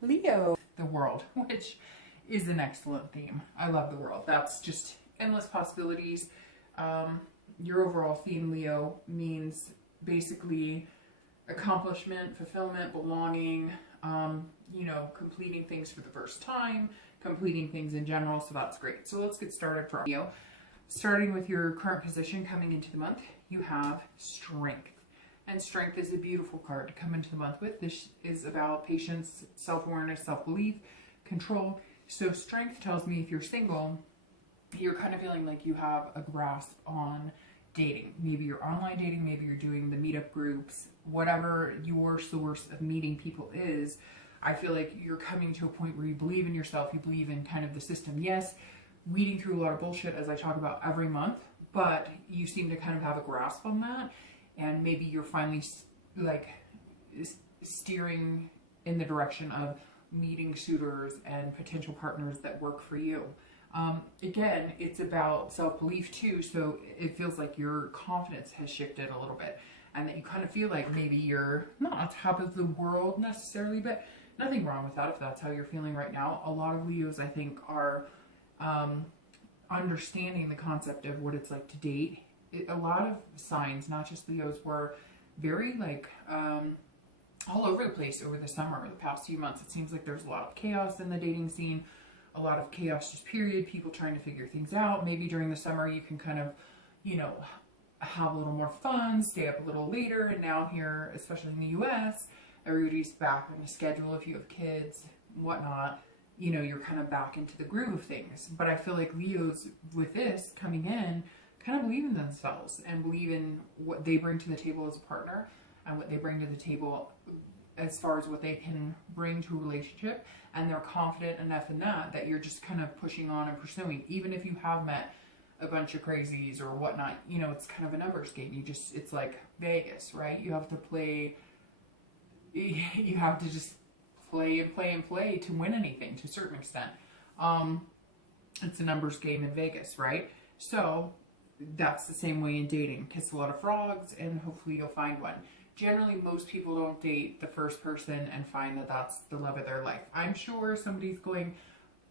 Leo, the world, which is an excellent theme. I love the world. That's just endless possibilities. Your overall theme, Leo, means basically accomplishment, fulfillment, belonging, completing things for the first time, completing things in general. So that's great. So let's get started for Leo. Starting with your current position coming into the month, you have strength. And strength is a beautiful card to come into the month with. This is about patience, self-awareness, self-belief, control. So strength tells me if you're single, you're kind of feeling like you have a grasp on dating. Maybe you're online dating, maybe you're doing the meetup groups, whatever your source of meeting people is. I feel like you're coming to a point where you believe in yourself, you believe in kind of the system. Yes, weeding through a lot of bullshit as I talk about every month, but you seem to kind of have a grasp on that. And maybe you're finally like steering in the direction of meeting suitors and potential partners that work for you. Again, it's about self-belief too. So it feels like your confidence has shifted a little bit and that you kind of feel like maybe you're not on top of the world necessarily, but nothing wrong with that if that's how you're feeling right now. A lot of Leos, I think, are understanding the concept of what it's like to date. A lot of signs, not just Leos, were very all over the place over the summer, the past few months. It seems like there's a lot of chaos in the dating scene, a lot of chaos just period, people trying to figure things out. Maybe during the summer you can kind of, have a little more fun, stay up a little later. And now here, especially in the US, everybody's back on the schedule. If you have kids, whatnot, you're kind of back into the groove of things. But I feel like Leos with this coming in kind of believe in themselves and believe in what they bring to the table as a partner and what they bring to the table as far as what they can bring to a relationship. And they're confident enough in that you're just kind of pushing on and pursuing, even if you have met a bunch of crazies or whatnot. It's kind of a numbers game. It's like Vegas, right? You have to just play and play and play to win anything to a certain extent. It's a numbers game in Vegas, right? So that's the same way in dating. Kiss a lot of frogs and hopefully you'll find one. Generally, most people don't date the first person and find that that's the love of their life. I'm sure somebody's going,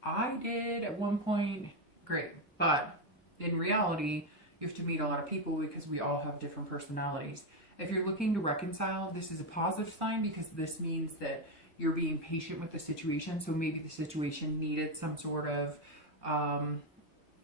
I did at one point, great. But in reality, you have to meet a lot of people because we all have different personalities. If you're looking to reconcile, this is a positive sign because this means that you're being patient with the situation. So maybe the situation needed some sort of,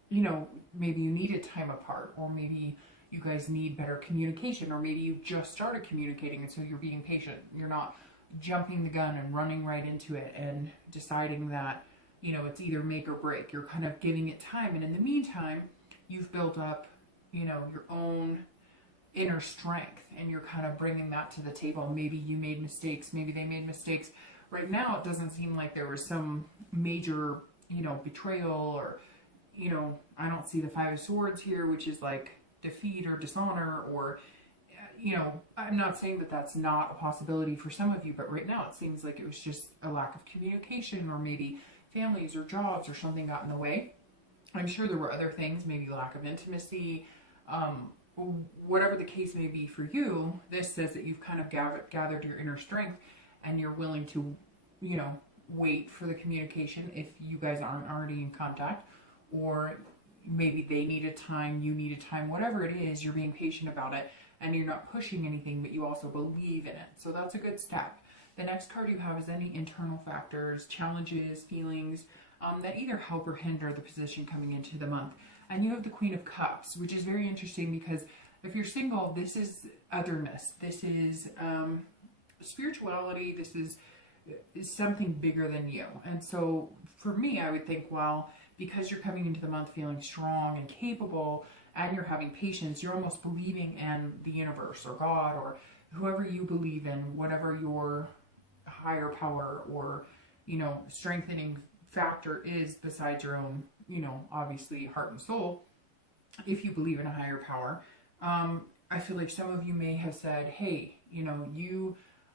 maybe you needed time apart, or maybe you guys need better communication, or maybe you just started communicating and so you're being patient. You're not jumping the gun and running right into it and deciding that, it's either make or break. You're kind of giving it time. And in the meantime, you've built up, your own inner strength and you're kind of bringing that to the table. Maybe you made mistakes. Maybe they made mistakes. Right now, it doesn't seem like there was some major, betrayal or, I don't see the Five of Swords here, which is like defeat or dishonor or, I'm not saying that that's not a possibility for some of you, but right now it seems like it was just a lack of communication, or maybe families or jobs or something got in the way. I'm sure there were other things, maybe lack of intimacy, whatever the case may be for you. This says that you've kind of gathered your inner strength and you're willing to, wait for the communication if you guys aren't already in contact, or maybe they needed time, you needed time, whatever it is, you're being patient about it and you're not pushing anything, but you also believe in it. So that's a good step. The next card you have is any internal factors, challenges, feelings that either help or hinder the position coming into the month. And you have the Queen of Cups, which is very interesting because if you're single, this is otherness. This is spirituality. This is something bigger than you. And so for me, I would think, well, because you're coming into the month feeling strong and capable and you're having patience, you're almost believing in the universe or God or whoever you believe in, whatever your higher power or, strengthening factor is besides your own, obviously heart and soul. If you believe in a higher power, I feel like some of you may have said, hey,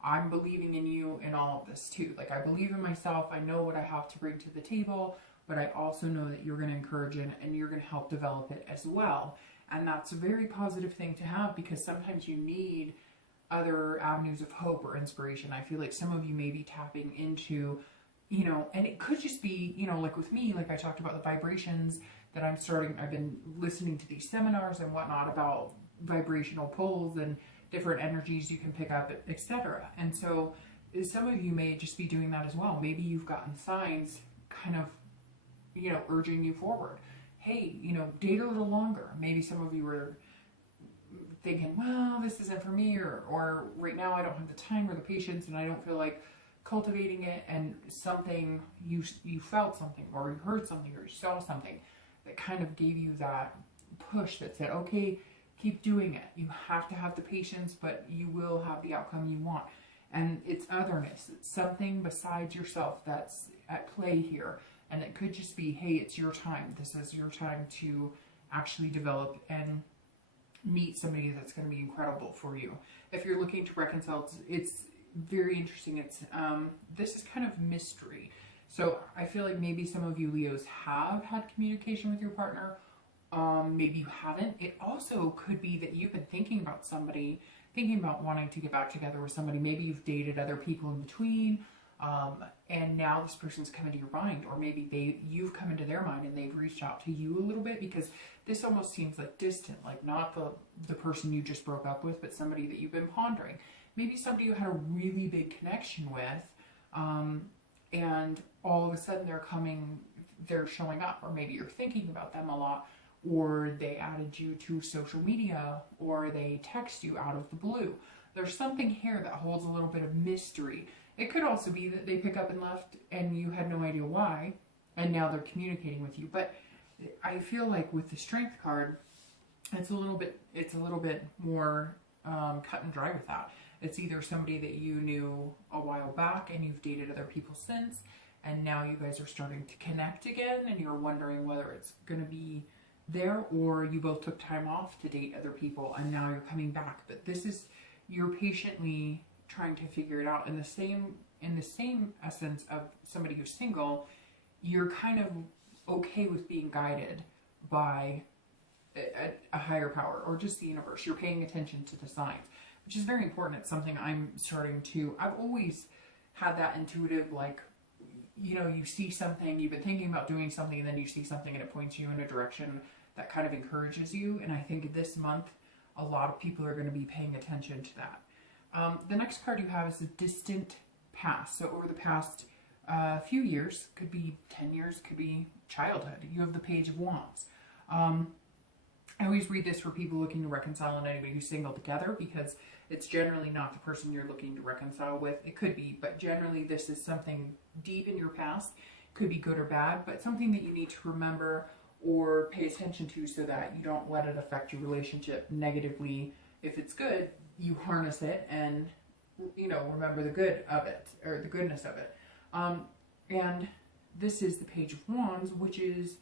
I'm believing in you in all of this too. Like, I believe in myself. I know what I have to bring to the table, but I also know that you're going to encourage it and you're going to help develop it as well. And that's a very positive thing to have because sometimes you need other avenues of hope or inspiration. I feel like some of you may be tapping into you know, and it could just be, you know, like with me, like I talked about the vibrations that I've been listening to these seminars and whatnot about vibrational pulls and different energies you can pick up, etc. And so some of you may just be doing that as well. Maybe you've gotten signs kind of, you know, urging you forward. Hey, you know, date a little longer. Maybe some of you were thinking, well, this isn't for me, or right now I don't have the time or the patience and I don't feel like cultivating it, and something, you felt something or you heard something or you saw something that kind of gave you that push that said, okay, keep doing it. You have to have the patience, but you will have the outcome you want. And it's otherness. It's something besides yourself that's at play here. And it could just be, hey, it's your time. This is your time to actually develop and meet somebody that's going to be incredible for you. If you're looking to reconcile, it's very interesting. It's this is kind of mystery. So I feel like maybe some of you Leos have had communication with your partner. Maybe you haven't. It also could be that you've been thinking about somebody, thinking about wanting to get back together with somebody. Maybe you've dated other people in between, and now this person's come into your mind, or maybe you've come into their mind and they've reached out to you a little bit, because this almost seems like distant, like not the person you just broke up with, but somebody that you've been pondering. Maybe somebody you had a really big connection with, and all of a sudden they're showing up, or maybe you're thinking about them a lot, or they added you to social media, or they text you out of the blue. There's something here that holds a little bit of mystery. It could also be that they pick up and left and you had no idea why, and now they're communicating with you. But I feel like with the Strength card, it's a little bit more cut and dry with that. It's either somebody that you knew a while back and you've dated other people since, and now you guys are starting to connect again and you're wondering whether it's going to be there, or you both took time off to date other people and now you're coming back. But this is, you're patiently trying to figure it out. In the same essence of somebody who's single, you're kind of okay with being guided by a higher power or just the universe. You're paying attention to the signs, which is very important. It's something I'm starting to, I've always had that intuitive, like, you know, you see something, you've been thinking about doing something, and then you see something and it points you in a direction that kind of encourages you. And I think this month, a lot of people are going to be paying attention to that. The next card you have is the distant past. So over the past few years, could be 10 years, could be childhood, you have the Page of Wands. I always read this for people looking to reconcile and anybody who's single together, because it's generally not the person you're looking to reconcile with. It could be, but generally this is something deep in your past. Could be good or bad, but something that you need to remember or pay attention to so that you don't let it affect your relationship negatively. If it's good, you harness it and, you know, remember the good of it, or the goodness of it. And this is the Page of Wands, which is,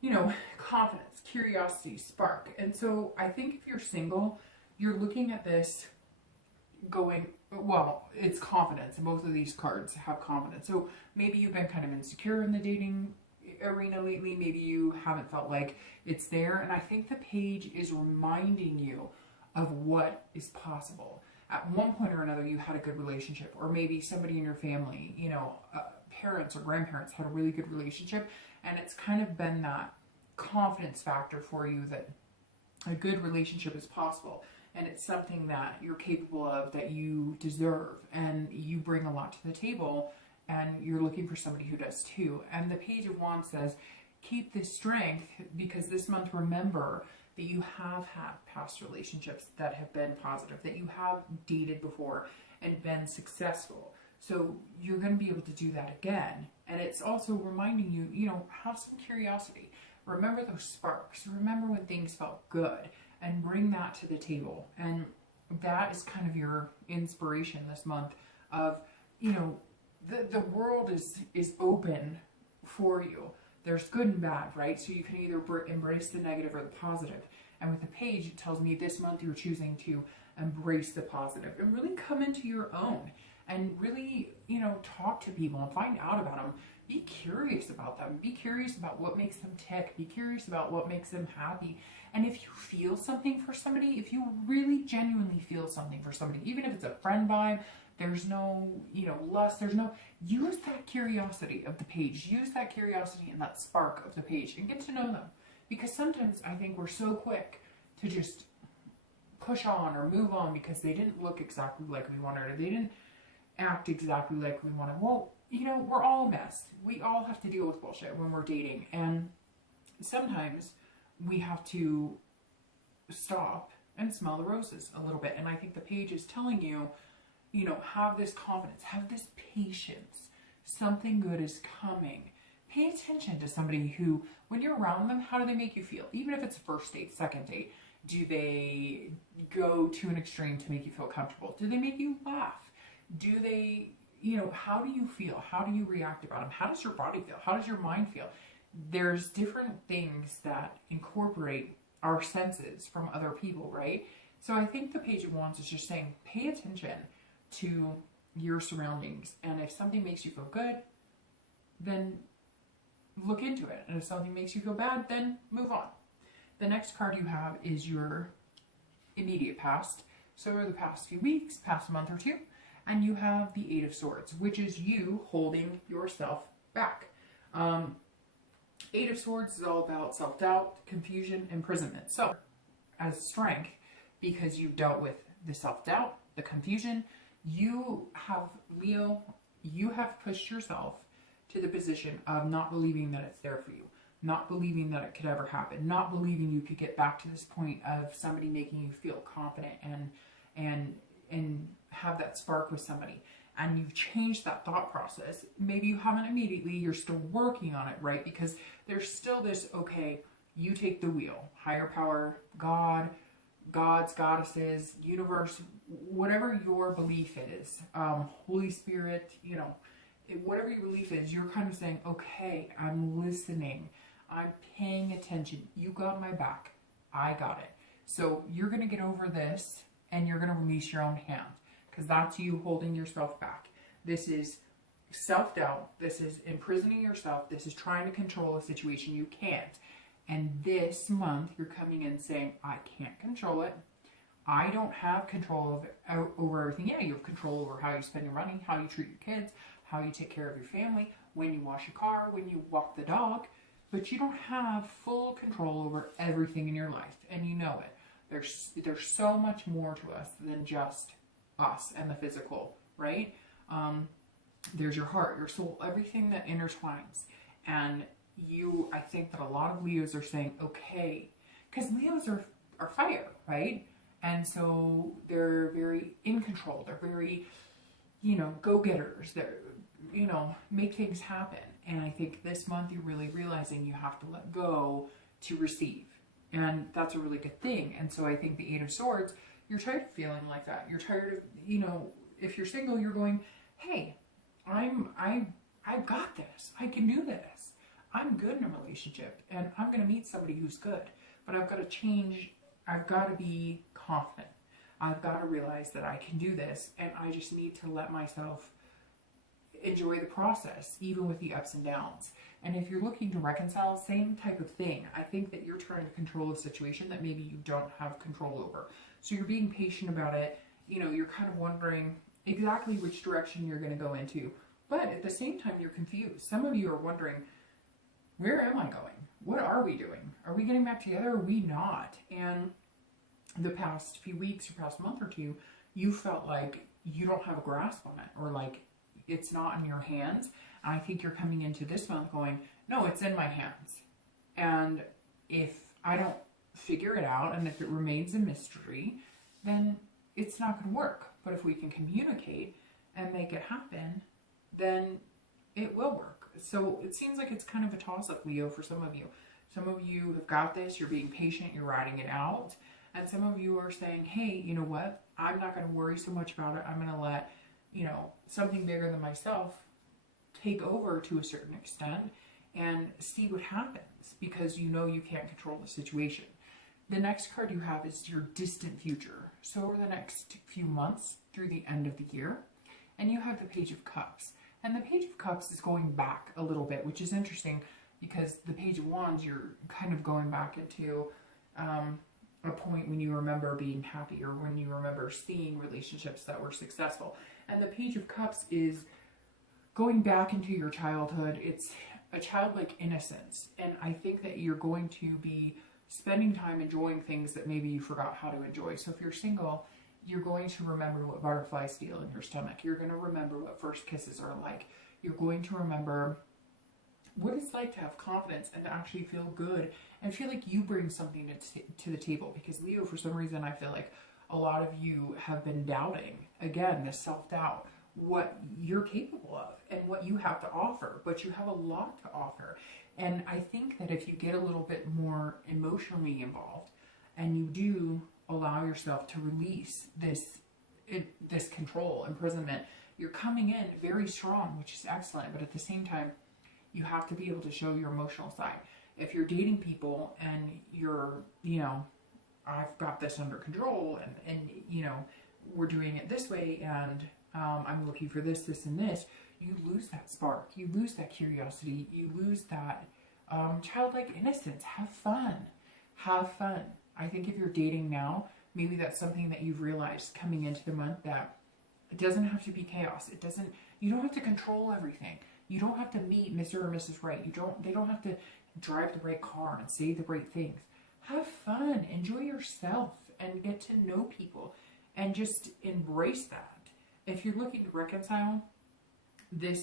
you know, confidence, curiosity, spark. And so I think if you're single, you're looking at this going, well, it's confidence, and both of these cards have confidence. So maybe you've been kind of insecure in the dating arena lately. Maybe you haven't felt like it's there. And I think the page is reminding you of what is possible. At one point or another, you had a good relationship, or maybe somebody in your family, you know, parents or grandparents had a really good relationship, and it's kind of been that confidence factor for you that a good relationship is possible, and it's something that you're capable of, that you deserve, and you bring a lot to the table, and you're looking for somebody who does too. And the Page of Wands says, keep this strength, because this month, remember that you have had past relationships that have been positive, that you have dated before and been successful. So you're going to be able to do that again. And it's also reminding you, you know, have some curiosity. Remember those sparks. Remember when things felt good, and bring that to the table. And that is kind of your inspiration this month of, you know, the world is open for you. There's good and bad, right? So you can either embrace the negative or the positive. And with the page, it tells me this month you're choosing to embrace the positive and really come into your own, and really, you know, talk to people and find out about them. Be curious about them. Be curious about what makes them tick. Be curious about what makes them happy. And if you feel something for somebody, if you really genuinely feel something for somebody, even if it's a friend vibe, There's no, lust. There's no, use that curiosity of the page. Use that curiosity and that spark of the page and get to know them. Because sometimes I think we're so quick to just push on or move on because they didn't look exactly like we wanted, or they didn't act exactly like we wanted. Well, we're all a mess. We all have to deal with bullshit when we're dating. And sometimes we have to stop and smell the roses a little bit. And I think the page is telling you, have this confidence, have this patience. Something good is coming. Pay attention to somebody who, when you're around them, how do they make you feel? Even if it's a first date, second date, do they go to an extreme to make you feel comfortable? Do they make you laugh? Do they, how do you feel? How do you react about them? How does your body feel? How does your mind feel? There's different things that incorporate our senses from other people, right? So I think the Page of Wands is just saying, pay attention to your surroundings. And if something makes you feel good, then look into it. And if something makes you feel bad, then move on. The next card you have is your immediate past. So the past few weeks, past month or two. And you have the Eight of Swords, which is you holding yourself back. Eight of Swords is all about self-doubt, confusion, imprisonment. So, as strength, because you've dealt with the self-doubt, the confusion, you have, Leo, you have pushed yourself to the position of not believing that it's there for you, not believing that it could ever happen, not believing you could get back to this point of somebody making you feel confident and have that spark with somebody. And you've changed that thought process. Maybe you haven't immediately, you're still working on it, right? Because there's still this, okay, you take the wheel, higher power, God, gods, goddesses, universe, whatever your belief is, Holy Spirit, whatever your belief is, you're kind of saying, okay, I'm listening, I'm paying attention, you got my back, I got it. So you're going to get over this and you're going to release your own hand. Because that's you holding yourself back. This is self-doubt. This is imprisoning yourself. This is trying to control a situation you can't. And this month, you're coming in saying, I can't control it. I don't have control over everything. Yeah, you have control over how you spend your money, how you treat your kids, how you take care of your family, when you wash your car, when you walk the dog. But you don't have full control over everything in your life. And you know it. There's so much more to us than just us and the physical, right? There's your heart, your soul, everything that intertwines. And I think that a lot of Leos are saying, okay, because Leos are fire, right? And so they're very in control. They're very, go-getters. They're, make things happen. And I think this month you're really realizing you have to let go to receive. And that's a really good thing. And so I think the Eight of Swords, you're tired of feeling like that. You're tired of, if you're single, you're going, hey, I've got this. I can do this. I'm good in a relationship and I'm going to meet somebody who's good, but I've got to change. I've got to be confident. I've got to realize that I can do this, and I just need to let myself enjoy the process, even with the ups and downs. And if you're looking to reconcile, same type of thing. I think that you're trying to control a situation that maybe you don't have control over. So you're being patient about it. You're kind of wondering exactly which direction you're going to go into. But at the same time, you're confused. Some of you are wondering, where am I going? What are we doing? Are we getting back together? Or are we not? And the past few weeks or past month or two, you felt like you don't have a grasp on it, or like it's not in your hands. And I think you're coming into this month going, no, it's in my hands. And if I don't figure it out, and if it remains a mystery, then it's not going to work. But if we can communicate and make it happen, then it will work. So it seems like it's kind of a toss-up, Leo, for some of you. Some of you have got this, you're being patient, you're riding it out. And some of you are saying, hey, you know what? I'm not going to worry so much about it. I'm going to let, something bigger than myself take over to a certain extent and see what happens, because you can't control the situation. The next card you have is your distant future. So over the next few months through the end of the year. And you have the Page of Cups. And the Page of Cups is going back a little bit, which is interesting because the Page of Wands, you're kind of going back into a point when you remember being happy, or when you remember seeing relationships that were successful. And the Page of Cups is going back into your childhood. It's a childlike innocence. And I think that you're going to be spending time enjoying things that maybe you forgot how to enjoy. So if you're single, you're going to remember what butterflies feel in your stomach. You're going to remember what first kisses are like. You're going to remember what it's like to have confidence and to actually feel good and feel like you bring something to the table. Because Leo, for some reason, I feel like a lot of you have been doubting, again, this self-doubt, what you're capable of and what you have to offer, but you have a lot to offer. And I think that if you get a little bit more emotionally involved and you do allow yourself to release this control, imprisonment, you're coming in very strong, which is excellent. But at the same time, you have to be able to show your emotional side. If you're dating people and you're, I've got this under control and we're doing it this way and I'm looking for this, this, and this, you lose that spark. You lose that curiosity. You lose that childlike innocence. Have fun. Have fun. I think if you're dating now, maybe that's something that you've realized coming into the month, that it doesn't have to be chaos. You don't have to control everything. You don't have to meet Mr. or Mrs. Right. They don't have to drive the right car and say the right things. Have fun. Enjoy yourself and get to know people and just embrace that. If you're looking to reconcile, the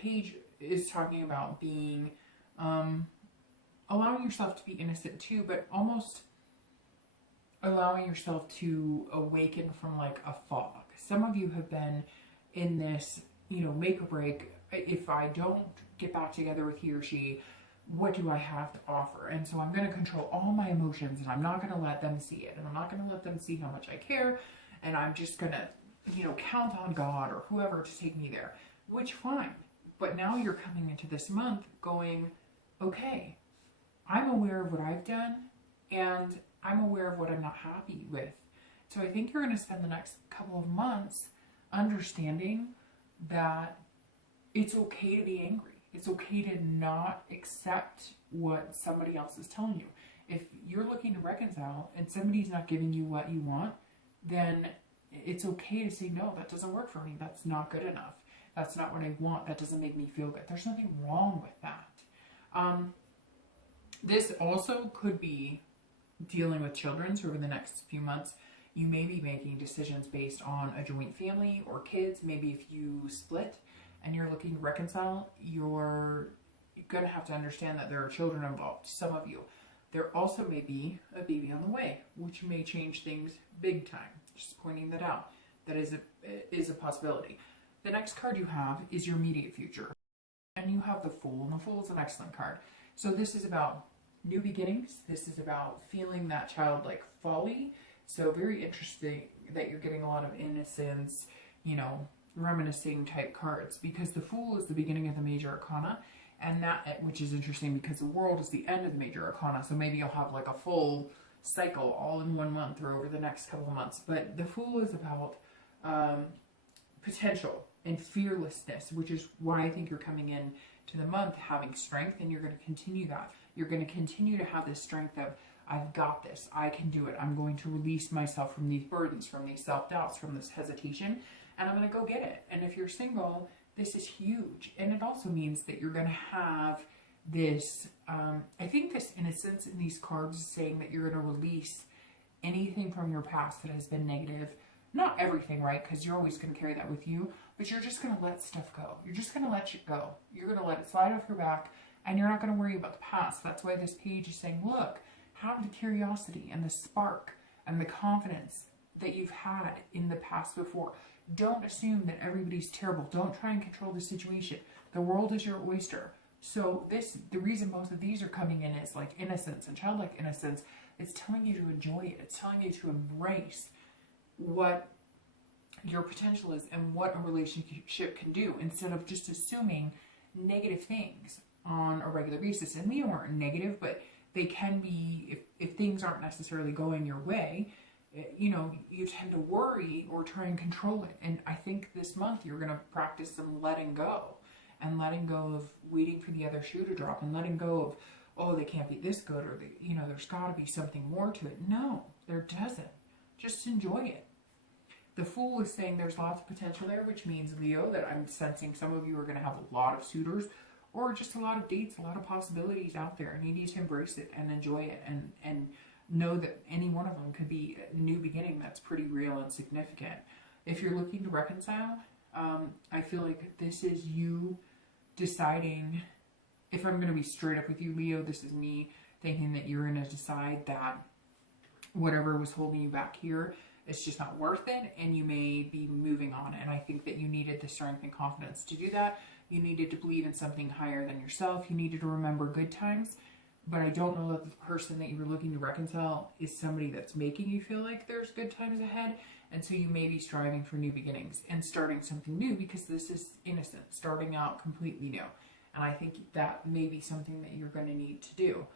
page is talking about being, allowing yourself to be innocent too, but almost allowing yourself to awaken from like a fog. Some of you have been in this, make or break. If I don't get back together with he or she, what do I have to offer? And so I'm going to control all my emotions and I'm not going to let them see it. And I'm not going to let them see how much I care. And I'm just going to, count on God or whoever to take me there, which fine. But now you're coming into this month going, okay, I'm aware of what I've done and I'm aware of what I'm not happy with. So I think you're going to spend the next couple of months understanding that it's okay to be angry. It's okay to not accept what somebody else is telling you. If you're looking to reconcile and somebody's not giving you what you want, then it's okay to say, no, that doesn't work for me. That's not good enough. That's not what I want. That doesn't make me feel good. There's nothing wrong with that. This also could be dealing with children. So over the next few months, you may be making decisions based on a joint family or kids. Maybe if you split and you're looking to reconcile, you're going to have to understand that there are children involved, some of you. There also may be a baby on the way, which may change things big time. Just pointing that out. That is a possibility. The next card you have is your immediate future. And you have the Fool, and the Fool is an excellent card. So this is about new beginnings. This is about feeling that childlike folly. So very interesting that you're getting a lot of innocence, reminiscing type cards, because the Fool is the beginning of the major arcana, and that, which is interesting because the World is the end of the major arcana. So maybe you'll have like a full cycle all in 1 month or over the next couple of months. But the Fool is about potential and fearlessness, which is why I think you're coming in to the month having strength, and you're going to continue that. You're going to continue to have this strength of, I've got this, I can do it. I'm going to release myself from these burdens, from these self-doubts, from this hesitation, and I'm going to go get it. And if you're single, this is huge. And it also means that you're going to have this, I think this innocence in these cards is saying that you're going to release anything from your past that has been negative. Not everything, right? Because you're always going to carry that with you, but you're just going to let stuff go. You're just going to let it go. You're going to let it slide off your back, and you're not going to worry about the past. That's why this page is saying, look, have the curiosity and the spark and the confidence that you've had in the past before. Don't assume that everybody's terrible. Don't try and control the situation. The world is your oyster. So the reason most of these are coming in is like innocence and childlike innocence. It's telling you to enjoy it. It's telling you to embrace what your potential is and what a relationship can do, instead of just assuming negative things on a regular basis. And Leo aren't negative, but they can be, if things aren't necessarily going your way, you tend to worry or try and control it. And I think this month you're going to practice some letting go, and letting go of waiting for the other shoe to drop, and letting go of, oh, they can't be this good, or there's got to be something more to it. No, there doesn't. Just enjoy it. The Fool is saying there's lots of potential there, which means, Leo, that I'm sensing some of you are going to have a lot of suitors or just a lot of dates, a lot of possibilities out there. And you need to embrace it and enjoy it and know that any one of them could be a new beginning that's pretty real and significant. If you're looking to reconcile, I feel like this is you deciding, if I'm going to be straight up with you, Leo, this is me thinking that you're going to decide that whatever was holding you back here, it's just not worth it, and you may be moving on. And I think that you needed the strength and confidence to do that. You needed to believe in something higher than yourself. You needed to remember good times. But I don't know that the person that you were looking to reconcile is somebody that's making you feel like there's good times ahead. And so you may be striving for new beginnings and starting something new, because this is innocent, starting out completely new. And I think that may be something that you're going to need to do.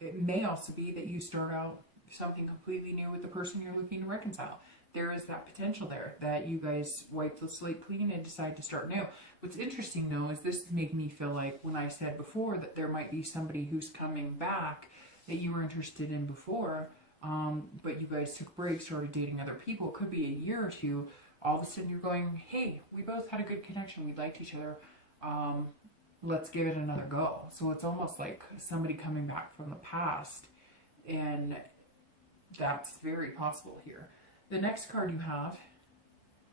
It may also be that you start out something completely new with the person you're looking to reconcile. There is that potential there that you guys wipe the slate clean and decide to start new. What's interesting though is this is making me feel like when I said before that there might be somebody who's coming back that you were interested in before, but you guys took breaks, started dating other people. It could be a year or two. All of a sudden you're going, hey, we both had a good connection. We liked each other. Let's give it another go. So it's almost like somebody coming back from the past, and that's very possible here. The next card you have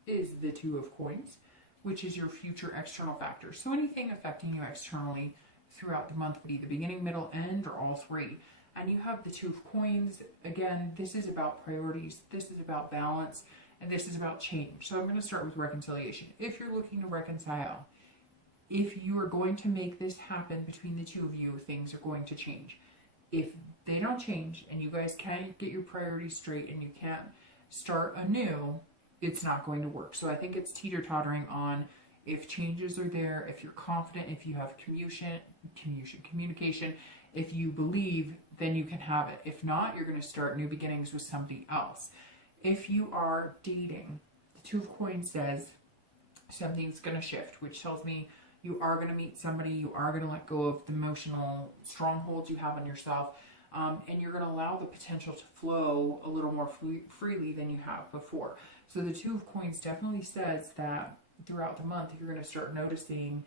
is the Two of Coins, which is your future external factors. So anything affecting you externally throughout the month would be the beginning, middle, end, or all three. And you have the Two of Coins. Again, this is about priorities. This is about balance. And this is about change. So I'm going to start with reconciliation. If you're looking to reconcile, if you are going to make this happen between the two of you, things are going to change. If they don't change and you guys can't get your priorities straight and you can't start anew, it's not going to work. So I think it's teeter-tottering on if changes are there, if you're confident, if you have communication, if you believe, then you can have it. If not, you're going to start new beginnings with somebody else. If you are dating, the Two of Coins says something's going to shift, which tells me you are going to meet somebody, you are going to let go of the emotional strongholds you have on yourself, and you're going to allow the potential to flow a little more freely than you have before. So the Two of Coins definitely says that throughout the month, you're going to start noticing,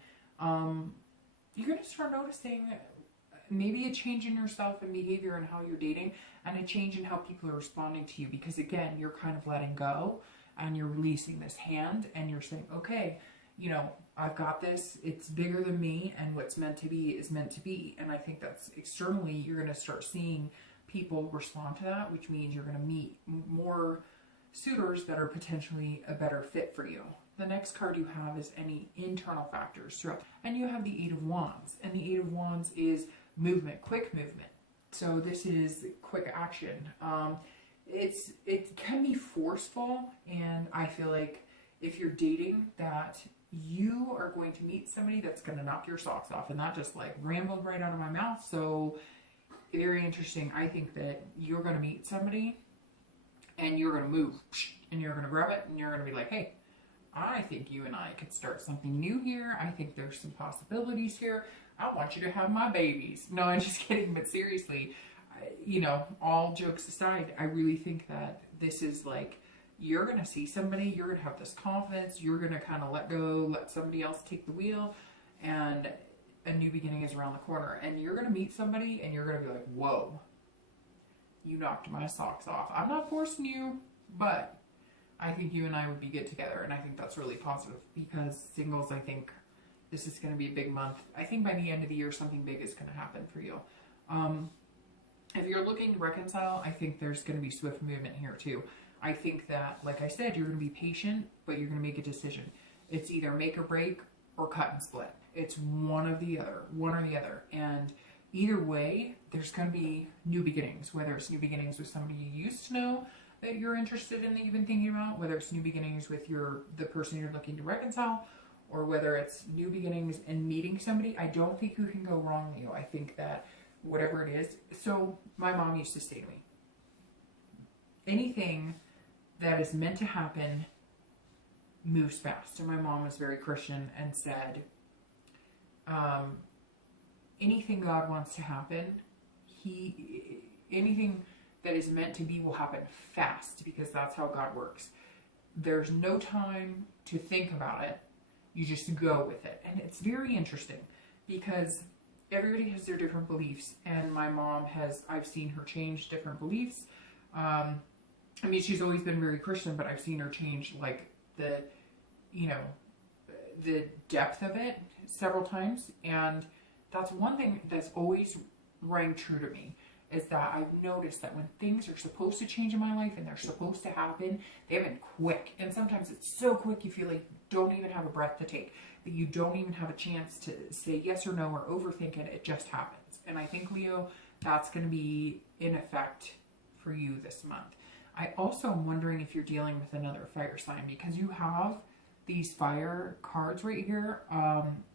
maybe a change in yourself and behavior and how you're dating, and a change in how people are responding to you, because again, you're kind of letting go and you're releasing this hand and you're saying, okay, you know, I've got this, it's bigger than me, and what's meant to be is meant to be. And I think that's externally, you're going to start seeing people respond to that, which means you're going to meet more suitors that are potentially a better fit for you. The next card you have is any internal factors throughout. And you have the Eight of Wands. And the Eight of Wands is movement, quick movement. So this is quick action. It can be forceful, and I feel like if you're dating that, you are going to meet somebody that's going to knock your socks off. And that just like rambled right out of my mouth. So very interesting. I think that you're going to meet somebody and you're going to move and you're going to grab it and you're going to be like, hey, I think you and I could start something new here. I think there's some possibilities here. I want you to have my babies. No, I'm just kidding. But seriously, you know, all jokes aside, I really think that this is like, you're going to see somebody, you're going to have this confidence, you're going to kind of let go, let somebody else take the wheel, and a new beginning is around the corner. And you're going to meet somebody and you're going to be like, whoa, you knocked my socks off. I'm not forcing you, but I think you and I would be good together. And I think that's really positive, because singles, I think this is going to be a big month. I think by the end of the year, something big is going to happen for you. If you're looking to reconcile, I think there's going to be swift movement here too. I think that, like I said, you're going to be patient, but you're going to make a decision. It's either make or break or cut and split. It's one or the other. And either way, there's going to be new beginnings, whether it's new beginnings with somebody you used to know that you're interested in, that you've been thinking about, whether it's new beginnings with the person you're looking to reconcile, or whether it's new beginnings and meeting somebody. I don't think you can go wrong, Leo. I think that whatever it is. So my mom used to say to me, anything that is meant to happen moves fast. And my mom was very Christian and said, anything God wants to happen, anything that is meant to be will happen fast, because that's how God works. There's no time to think about it. You just go with it. And it's very interesting because everybody has their different beliefs. And my mom I've seen her change different beliefs. I mean, she's always been very Christian, but I've seen her change like the depth of it several times. And that's one thing that's always rang true to me, is that I've noticed that when things are supposed to change in my life and they're supposed to happen, they happen quick. And sometimes it's so quick you feel like you don't even have a breath to take, that you don't even have a chance to say yes or no or overthink it. It just happens. And I think, Leo, that's going to be in effect for you this month. I also am wondering if you're dealing with another fire sign, because you have these fire cards right here.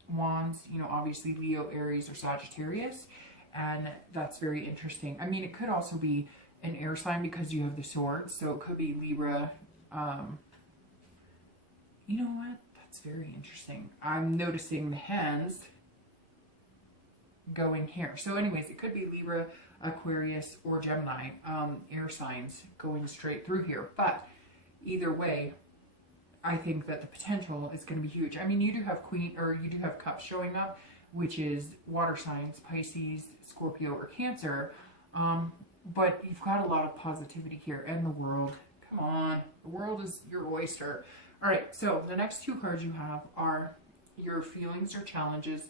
Wands, obviously Leo, Aries, or Sagittarius. And that's very interesting. I mean, it could also be an air sign because you have the swords. So it could be Libra. You know what? That's very interesting. I'm noticing the hands going here. So anyways, it could be Libra, Aquarius, or Gemini, air signs going straight through here. But either way, I think that the potential is going to be huge. I mean, you do have Cups showing up, which is water signs, Pisces, Scorpio, or Cancer. But you've got a lot of positivity here. And the world, come on, the world is your oyster. All right, so the next two cards you have are your feelings or challenges,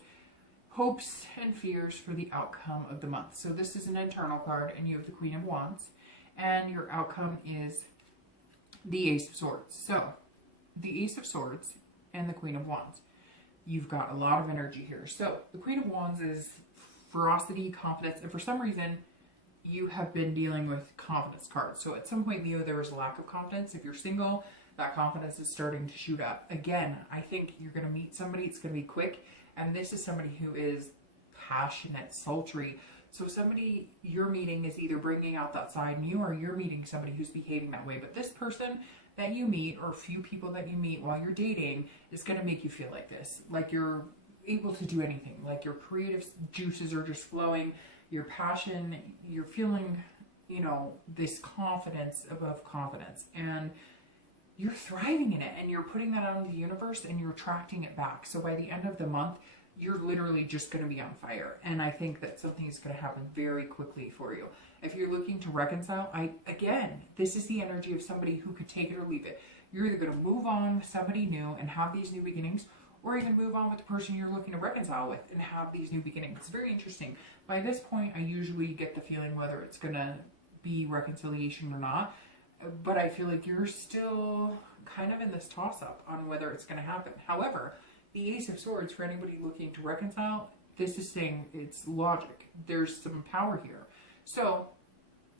hopes and fears for the outcome of the month. So this is an internal card, and you have the Queen of Wands, and your outcome is the Ace of Swords. So the Ace of Swords and the Queen of Wands, you've got a lot of energy here. So the Queen of Wands is ferocity, confidence, and for some reason you have been dealing with confidence cards. So at some point, Leo, there was a lack of confidence. If you're single, that confidence is starting to shoot up. Again, I think you're going to meet somebody, it's going to be quick, and this is somebody who is passionate, sultry. So somebody you're meeting is either bringing out that side in you, or you're meeting somebody who's behaving that way. But this person that you meet, or a few people that you meet while you're dating, is going to make you feel like this, like you're able to do anything, like your creative juices are just flowing, your passion, you're feeling, this confidence above confidence, and you're thriving in it, and you're putting that out into the universe, and you're attracting it back. So by the end of the month, you're literally just going to be on fire. And I think that something is going to happen very quickly for you. If you're looking to reconcile, again, this is the energy of somebody who could take it or leave it. You're either going to move on with somebody new and have these new beginnings, or you're going to move on with the person you're looking to reconcile with and have these new beginnings. It's very interesting. By this point, I usually get the feeling whether it's going to be reconciliation or not. But I feel like you're still kind of in this toss-up on whether it's going to happen. However, the Ace of Swords, for anybody looking to reconcile, this is saying it's logic. There's some power here. So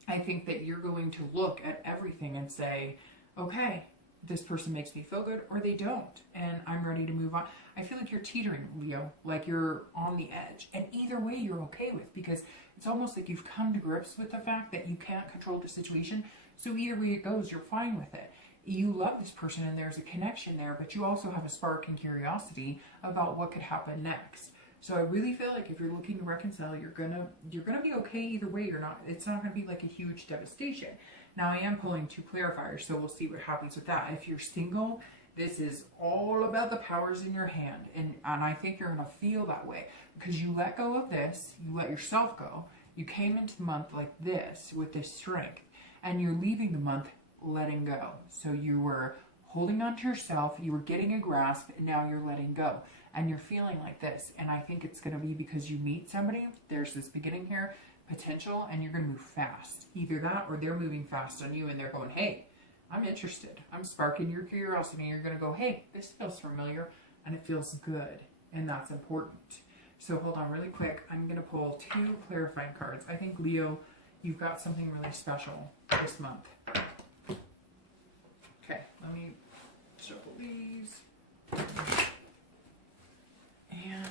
I think that you're going to look at everything and say, okay, this person makes me feel good, or they don't, and I'm ready to move on. I feel like you're teetering, Leo, like you're on the edge. And either way, you're okay with, because it's almost like you've come to grips with the fact that you can't control the situation. So either way it goes, you're fine with it. You love this person and there's a connection there, but you also have a spark and curiosity about what could happen next. So I really feel like if you're looking to reconcile, you're gonna be okay either way. It's not gonna be like a huge devastation. Now I am pulling two clarifiers, so we'll see what happens with that. If you're single, this is all about the powers in your hand, and I think you're gonna feel that way because you let go of this, you let yourself go. You came into the month like this with this strength, and you're leaving the month letting go. So you were holding on to yourself, you were getting a grasp, and now you're letting go. And you're feeling like this. And I think it's going to be because you meet somebody, there's this beginning here, potential, and you're going to move fast. Either that or they're moving fast on you and they're going, hey, I'm interested. I'm sparking your curiosity. And you're going to go, hey, this feels familiar and it feels good. And that's important. So hold on really quick. I'm going to pull two clarifying cards. I think, Leo, you've got something really special this month. Okay, let me shuffle these. And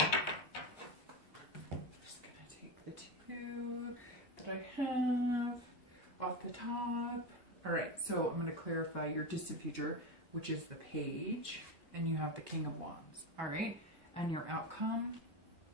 I'm just going to take the two that I have off the top. All right, so I'm going to clarify your distant future, which is the Page, and you have the King of Wands. All right, and your outcome,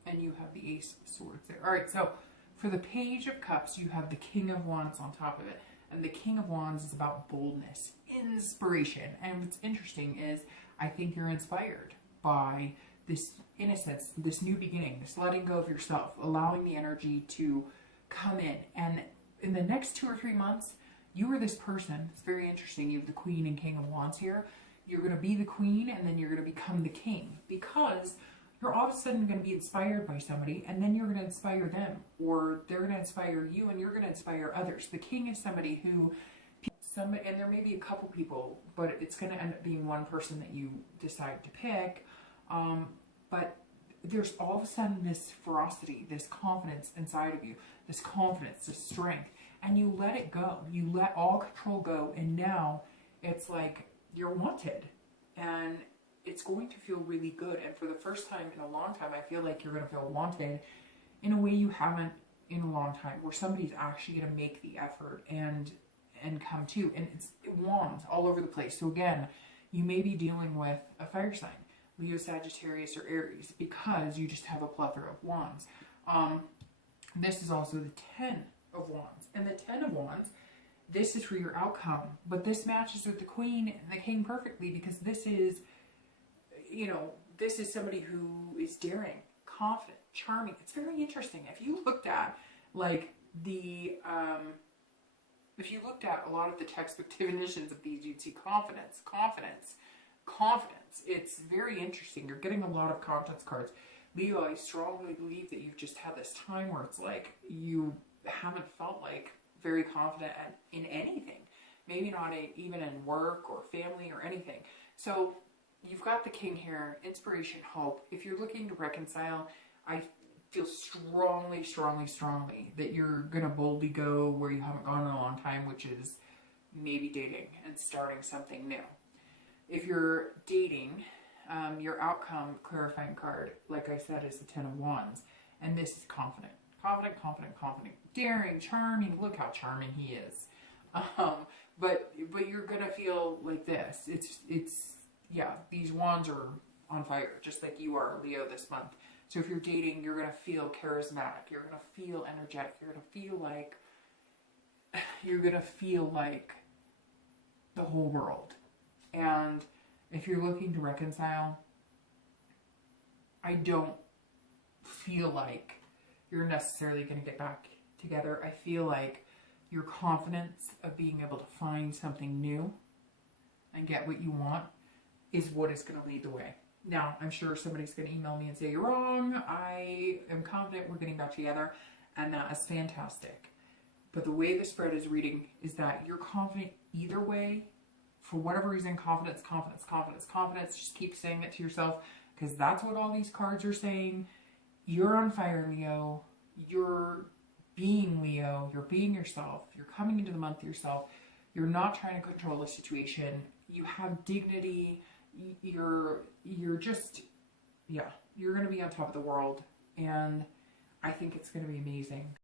and you have the Ace of Swords there. All right, so for the Page of Cups, you have the King of Wands on top of it. And the King of Wands is about boldness, inspiration. And what's interesting is I think you're inspired by this innocence, this new beginning, this letting go of yourself, allowing the energy to come in. And in the next 2 or 3 months, you are this person. It's very interesting. You have the Queen and King of Wands here. You're going to be the Queen, and then you're going to become the King, because you're all of a sudden going to be inspired by somebody, and then you're going to inspire them, or they're going to inspire you, and you're going to inspire others. The King is somebody who, and there may be a couple people, but it's going to end up being one person that you decide to pick. But there's all of a sudden this ferocity, this confidence inside of you, this confidence, this strength, and you let it go. You let all control go, and now it's like you're wanted, and it's going to feel really good. And for the first time in a long time, I feel like you're going to feel wanted in a way you haven't in a long time, where somebody's actually going to make the effort and come to. And it's wands all over the place. So again, you may be dealing with a fire sign, Leo, Sagittarius, or Aries, because you just have a plethora of wands. This is also the 10 of Wands. And the 10 of Wands, this is for your outcome. But this matches with the Queen and the King perfectly, because this is, you know, this is somebody who is daring, confident, charming. It's very interesting. If you looked at, like, if you looked at a lot of the textbook definitions of these, you'd see confidence, confidence, confidence. It's very interesting. You're getting a lot of confidence cards. Leo, I strongly believe that you've just had this time where it's like you haven't felt like very confident in anything. Maybe not even in work or family or anything. So you've got the King here, inspiration, hope. If you're looking to reconcile, I feel strongly, strongly, strongly that you're going to boldly go where you haven't gone in a long time, which is maybe dating and starting something new. If you're dating, your outcome clarifying card, like I said, is the 10 of Wands. And this is confident. Confident, confident, confident. Daring, charming. Look how charming he is. But you're going to feel like this. Yeah, these wands are on fire, just like you are, Leo, this month. So if you're dating, you're going to feel charismatic. You're going to feel energetic. You're going to feel like the whole world. And if you're looking to reconcile, I don't feel like you're necessarily going to get back together. I feel like your confidence of being able to find something new and get what you want is what is going to lead the way. Now, I'm sure somebody's going to email me and say, you're wrong. I am confident we're getting back together. And that is fantastic. But the way the spread is reading is that you're confident either way. For whatever reason, confidence, confidence, confidence, confidence. Just keep saying it to yourself, because that's what all these cards are saying. You're on fire, Leo. You're being Leo. You're being yourself. You're coming into the month yourself. You're not trying to control the situation. You have dignity. You're just, yeah, you're going to be on top of the world. And I think it's going to be amazing.